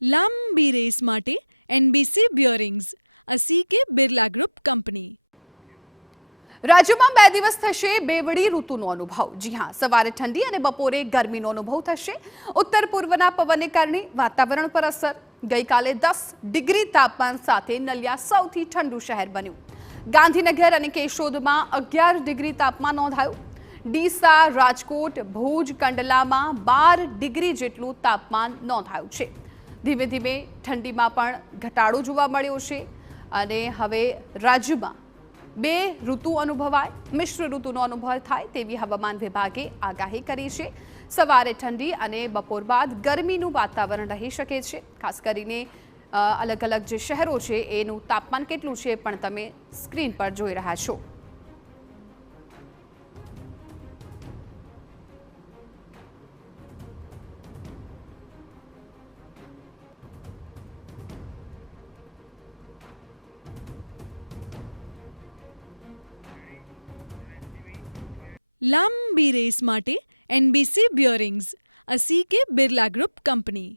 લાંબી રેસ માટે NBC બિયરિંગ્સ, અસી Birla group company. રાજ્યમાં 2 દિવસ થશે બેવડી ઋતુનો અનુભવ. જી હા, સવારે ઠંડી અને બપોરે ગરમીનો અનુભવ થશે. ઉત્તર પૂર્વના પવનને કારણે વાતાવરણ પર અસર. ગઈકાલે 10 ડિગ્રી તાપમાન સાથે નલિયા સૌથી ઠંડુ શહેર બન્યું. ગાંધીનગર અને કેશોદમાં 11 ડિગ્રી તાપમાન નોંધાયું. ડીસા, રાજકોટ, ભુજ, કંડલામાં 12 ડિગ્રી જેટલું તાપમાન નોંધાયું છે. ધીમે ધીમે ઠંડીમાં પણ ઘટાડો જોવા મળ્યો છે અને હવે રાજ્યમાં 2 ઋતુ અનુભવાય, મિશ્ર ઋતુનો અનુભવ થાય તેવી હવામાન વિભાગે આગાહી કરી છે. સવારે ઠંડી અને બપોર બાદ ગરમીનું વાતાવરણ રહી શકે છે. ખાસ કરીને અલગ અલગ જે શહેરો છે એનું તાપમાન કેટલું છે પણ તમે સ્ક્રીન પર જોઈ રહ્યા છો. લાંબી રેસ માટે એનબીસી બિયરિંગ્સ, અસી બિરલા ગ્રુપ કંપની.